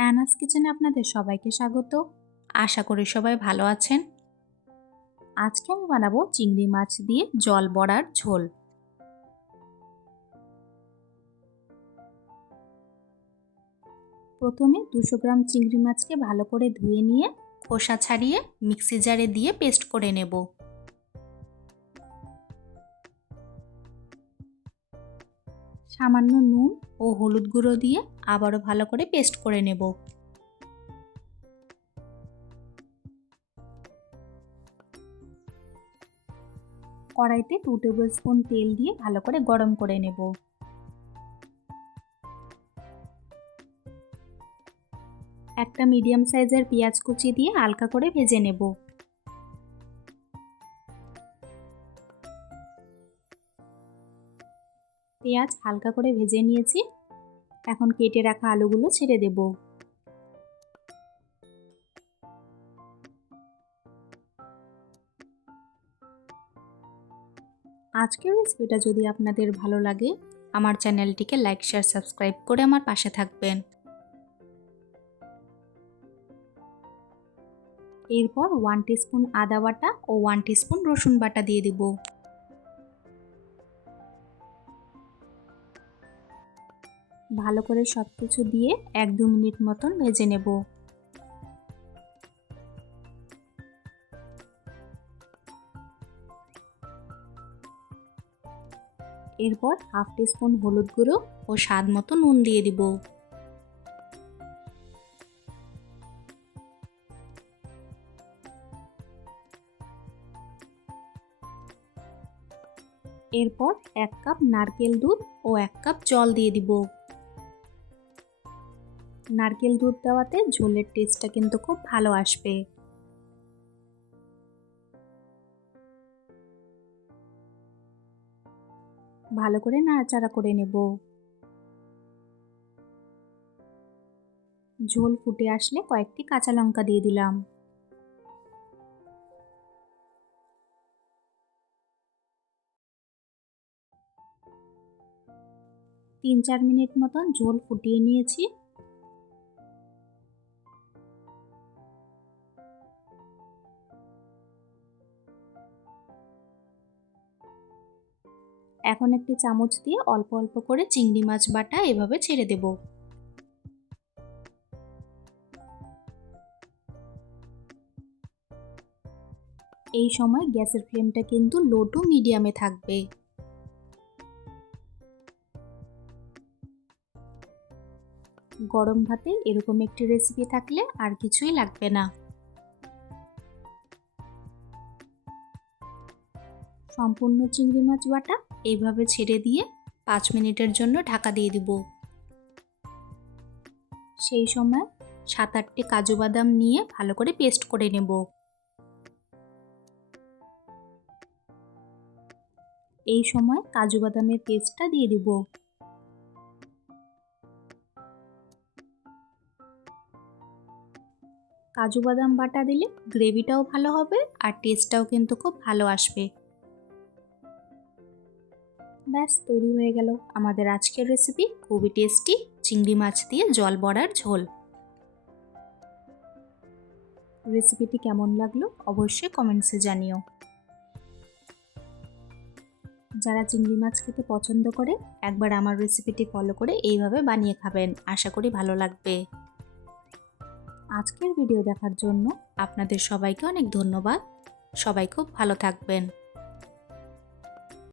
অ্যানাস কিচেনে আপনাদের সবাইকে স্বাগত। আশা করি সবাই ভালো আছেন। আজকে আমি বানাবো চিংড়ি মাছ দিয়ে জল বড়ার ঝোল। প্রথমে 200 গ্রাম চিংড়ি মাছকে ভালো করে ধুয়ে নিয়ে খোসা ছাড়িয়ে মিক্সি জারে দিয়ে পেস্ট করে নেব। সামান্য নুন ও হলুদ গুঁড়ো দিয়ে আবারও ভালো করে পেস্ট করে নেব। কড়াইতে 2 টেবিল স্পুন তেল দিয়ে ভালো করে গরম করে নেব। একটা মিডিয়াম সাইজের পেঁয়াজ কুচি দিয়ে হালকা করে ভেজে নেব। পেঁয়াজ হালকা করে ভেজে নিয়েছি, এখন কেটে রাখা আলুগুলো ছেড়ে দেব। আজকের রেসিপিটা যদি আপনাদের ভালো লাগে আমার চ্যানেলটিকে লাইক শেয়ার সাবস্ক্রাইব করে আমার পাশে থাকবেন। এরপর 1 টিস্পুন আদা বাটা ও 1 টিস্পুন রসুন বাটা দিয়ে দিব। ভালো করে সবকিছু দিয়ে 1-2 মিনিট মতন ভেজে নেব। এরপর 1/2 টিস্পুন হলুদ গুঁড়ো ও স্বাদ মতো নুন দিয়ে দিব। এরপর 1 কাপ নারকেল দুধ ও 1 কাপ জল দিয়ে দিব। নারকেল দুধ দেওয়াতে ঝোলের টেস্টটা কিন্তু খুব ভালো আসবে। ভালো করে নাড়াচাড়া করে নেব। ঝোল ফুটে আসলে কয়েকটি কাঁচা লঙ্কা দিয়ে দিলাম। তিন 4 মিনিট মতন ঝোল ফুটিয়ে নিয়েছি। এখন একটি চামচ দিয়ে অল্প অল্প করে চিংড়ি মাছ বাটা এভাবে ছেড়ে দেব। এই সময় গ্যাসের ফ্লেমটা কিন্তু লো টু মিডিয়ামে থাকবে। গরম ভাতে এরকম একটি রেসিপি থাকলে আর কিছুই লাগবে না। সম্পূর্ণ চিংড়ি মাছ বাটা এইভাবে ছেড়ে দিয়ে 5 মিনিটের জন্য ঢাকা দিয়ে দিব। সেই সময় 7-8টি কাজু বাদাম নিয়ে ভালো করে পেস্ট করে নেব। এই সময় কাজু বাদামের পেস্টটা দিয়ে দিব। কাজু বাদাম বাটা দিলে গ্রেভিটাও ভালো হবে আর টেস্টটাও কিন্তু খুব ভালো আসবে। ব্যাস তৈরি হয়ে গেল আমাদের আজকের রেসিপি, খুবই টেস্টি চিংড়ি মাছ দিয়ে জল বড়ার ঝোল। রেসিপিটি কেমন লাগলো অবশ্যই কমেন্টসে জানিও। যারা চিংড়ি মাছ খেতে পছন্দ করে একবার আমার রেসিপিটি ফলো করে এইভাবে বানিয়ে খাবেন, আশা করি ভালো লাগবে। আজকের ভিডিও দেখার জন্য আপনাদের সবাইকে অনেক ধন্যবাদ। সবাই খুব ভালো থাকবেন।